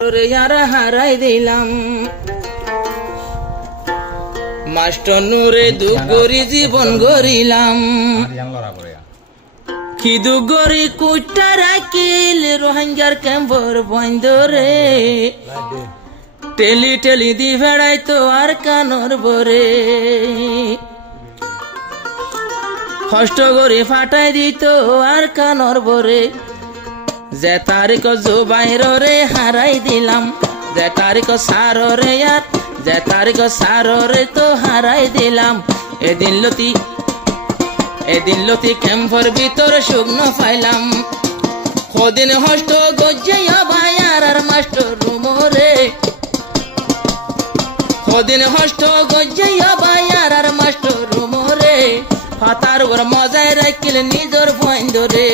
রে যারা হারাই দিলাম মাস্টার নূরে দুঃখ গরি জীবন গরিলাম কি দুঃখ গরি কুটা রাখিল রোহিঙ্গার ক্যাম্পর বন্ধ রে টেলি টেলি দি ভেড়াই তো আর কানর বরে কষ্ট করে ফাটাই দিত আর কানর বরে যে তারিখ জুবাইর রে হারাই দিলাম যে তারিখ সার রে আর যে তারিখ সার রে তো হারাই দিলাম এদিন লতি ক্যাম্পর ভিতর শুকনো পাইলাম কদিন হস্ত গজ্জাইয়া ভাইয়ার আর মাস্টার রুমরে কদিন হস্ত গজ্জাইয়া ভাইয়ার আর মাস্টার রুমরে ফাতার ওর মজায় রাখিল নিজর বন্ধরে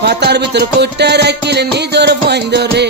ফাতার ভিতর কুটে রাখিল নিজর বন্ধরে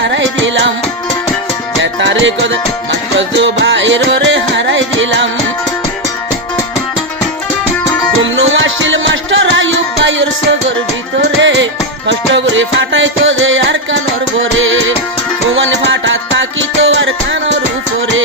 হারাই দিলাম যে তারিখ মাস্টার জুবাইর রে হারাই দিলাম ঘুমনু আসিল মাস্টার আয়ুব ভাইয়ের সগর ভিতরে কষ্ট করে ফাটাই তো যে আর কানর ভরে ভুবন ফাটা তাকি তো আর কানর উপরে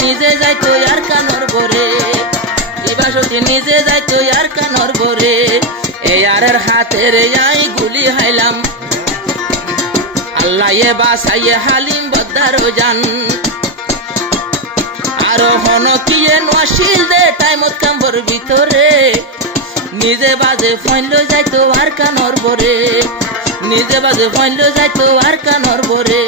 নিজে যাইতো আর কানর বরে ইবাসতি নিজে যাইতো আর কানর বরে এই আরের হাতের যাই গুলি হাইলাম আল্লাহ এ বাসাইয়ে হালিম বদ্দার জান আরো হন কি নশিল দে টাইমত কাম্বর ভিতরে নিজে বাজে ফাইল যাইতো আর কানর বরে নিজে বাজে ফাইল যাইতো আর কানর বরে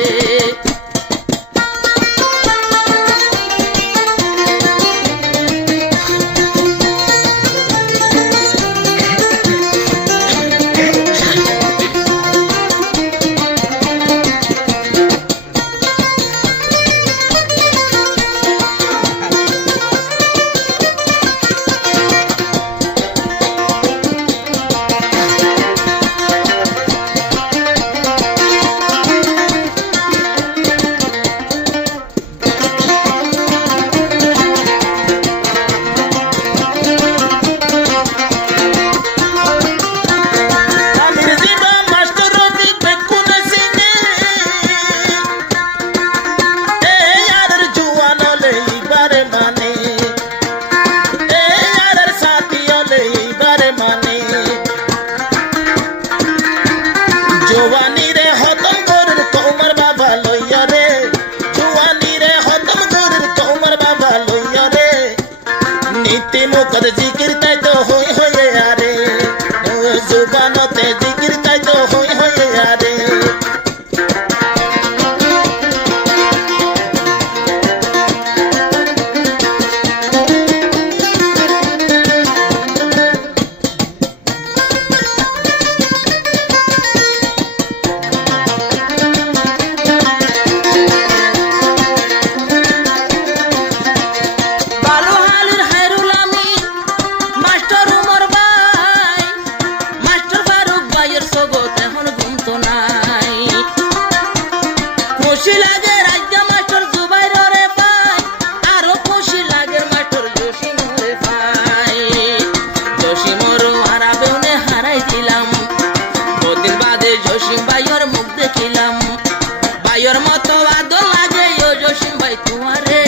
আদর লাগে ও জসিম ভাই তোমারে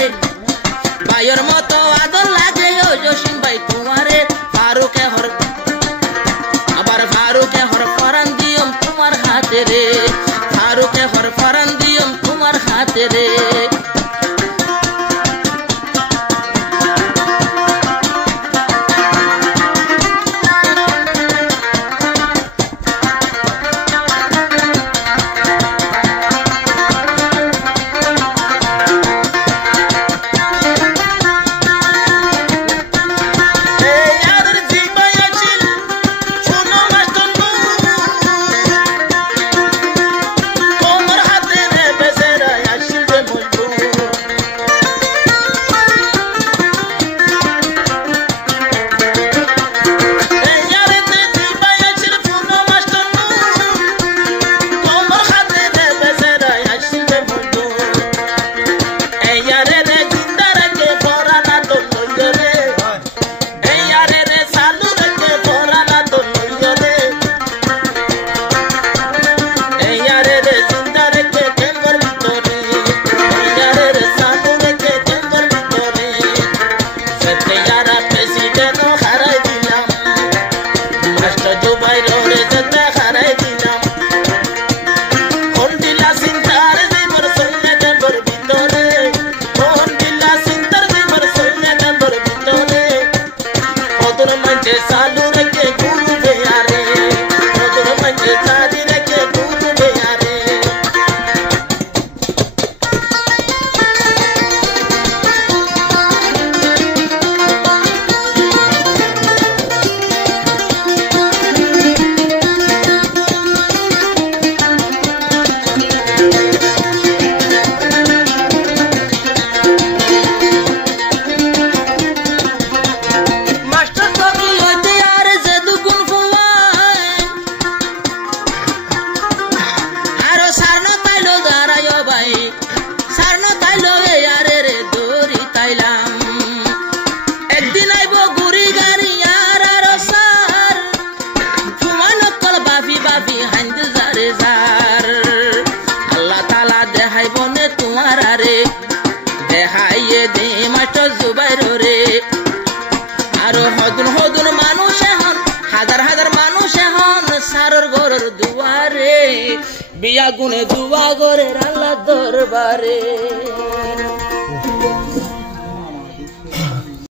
ভাইয়ের মতো আদর লাগে ও জসিম ভাই তোমারে ফারুকে হর আবার ফারুকে হর ফরান দিয়ম তোমার হাতে রে ফারুকে হর ফরান দিয়ম তোমার হাতে রে বিয়া গুনে দুয়া করে আল্লাহ দরবারে।